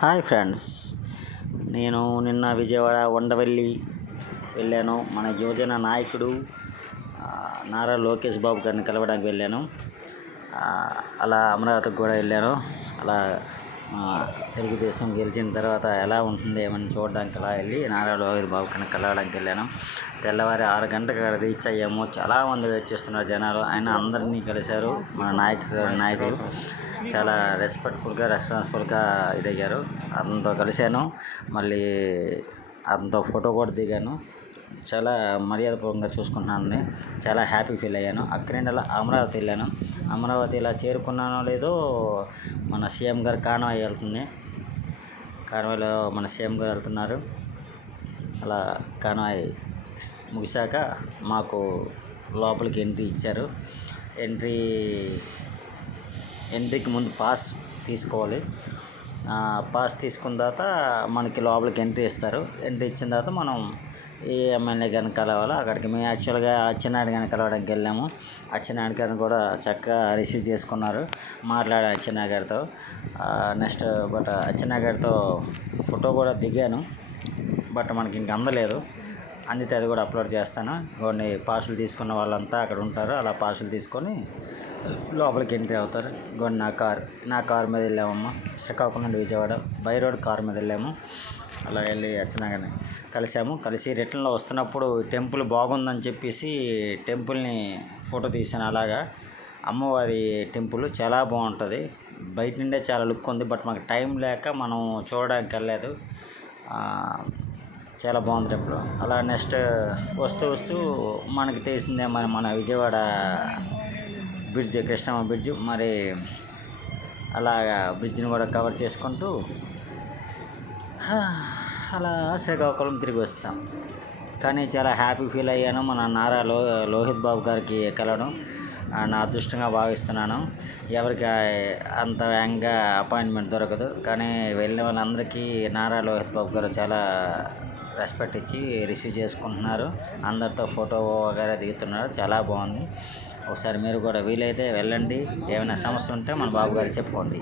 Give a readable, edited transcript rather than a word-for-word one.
Hi friends, నేను నిన్న విజయవాడ ఉండవల్లి వెళ్ళాను. మన యువజన నాయకుడు నారా లోకేష్ బాబు గారిని కలవడానికి వెళ్ళాను. అలా అమరావతికి కూడా వెళ్ళాను. అలా తెలుగుదేశం గెలిచిన తర్వాత ఎలా ఉంటుంది ఏమని చూడడానికి అలా వెళ్ళి నారా లోకేష్ బాబు గారిని కలవడానికి వెళ్ళాను. తెల్లవారి 6 గంటలకు రీచ్ అయ్యాము. చాలామంది వెయిట్ చేస్తున్నారు జనాలు. ఆయన అందరినీ కలిశారు. మన నాయకులు చాలా రెస్పాన్సిబుల్గా ఇదయ్యారు. అతనితో కలిశాను. మళ్ళీ అతనితో ఫోటో కూడా దిగాను. చాలా మర్యాదపూర్వకంగా చూసుకుంటున్నాను. చాలా హ్యాపీ ఫీల్ అయ్యాను. అక్కడి నుండి అలా అమరావతి వెళ్ళాను. అమరావతి ఇలా చేరుకున్నానో లేదో మన సీఎం గారు కాన్వాయ్ వెళ్తుంది. కాన్వాయ్లో మన సీఎం గారు వెళ్తున్నారు. అలా కాన్వాయ్ ముగిశాక మాకు లోపలికి ఎంట్రీ ఇచ్చారు. ఎంట్రీకి ముందు పాస్ తీసుకోవాలి. పాస్ తీసుకున్న తర్వాత మనకి లోపలికి ఎంట్రీ ఇస్తారు. ఎంట్రీ ఇచ్చిన తర్వాత మనం ఏ ఎమ్మెల్యే గారిని కలవాలో అక్కడికి మేము యాక్చువల్గా అచ్చెన్నాయుడు గారిని కలవడానికి వెళ్ళాము. అచ్చెన్నాయుడు గారిని కూడా చక్కగా రిసీవ్ చేసుకున్నారు. మాట్లాడాను అచ్చెన్నాయుడు గారితో. నెక్స్ట్ అచ్చెన్నాయుడు గారితో ఫోటో కూడా దిగాను. బట్ మనకి ఇంక అందలేదు. అందితే అది కూడా అప్లోడ్ చేస్తాను. కొన్ని పాసులు తీసుకున్న వాళ్ళంతా అక్కడ ఉంటారు. అలా పాసులు తీసుకొని లోపలికి ఎంట్రీ అవుతారు. ఇంకోటి నా కారు మీద వెళ్ళామమ్మ. శ్రీకాకుళం నుండి విజయవాడ బై రోడ్ కారు మీద వెళ్ళాము. అలా వెళ్ళి అచ్చెన్నాయుడిని కలిసి రిటర్న్లో వస్తున్నప్పుడు టెంపుల్ బాగుందని చెప్పేసి టెంపుల్ని ఫోటో తీసాను. అలాగా అమ్మవారి టెంపుల్ చాలా బాగుంటుంది. బయట నుండే చాలా లుక్ ఉంది. బట్ మాకు టైం లేక మనం చూడడానికి వెళ్ళలేదు. చాలా బాగుంది టెంపుల్. అలా నెక్స్ట్ వస్తూ మనకి తెలిసిందే మన విజయవాడ బ్రిడ్జ్, కృష్ణమ్మ బ్రిడ్జ్. మరి అలాగా బ్రిడ్జ్ని కూడా కవర్ చేసుకుంటూ అలా శ్రీకాకుళం తిరిగి వస్తాం. కానీ చాలా హ్యాపీ ఫీల్ అయ్యాను. మన నారా లోహిత్ బాబు గారికి కలవడం నా అదృష్టంగా భావిస్తున్నాను. ఎవరికి అంత వేగంగా అపాయింట్మెంట్ దొరకదు. కానీ వెళ్ళిన వాళ్ళందరికీ నారా లోహిత్ బాబు గారు చాలా రెస్పెక్ట్ ఇచ్చి రిసీవ్ చేసుకుంటున్నారు. అందరితో ఫోటో వగైరా దిగుతున్నారు. చాలా బాగుంది. ఒకసారి మీరు కూడా వీలైతే వెళ్ళండి. ఏమైనా సమస్య ఉంటే మన బాబు గారికి చెప్పుకోండి.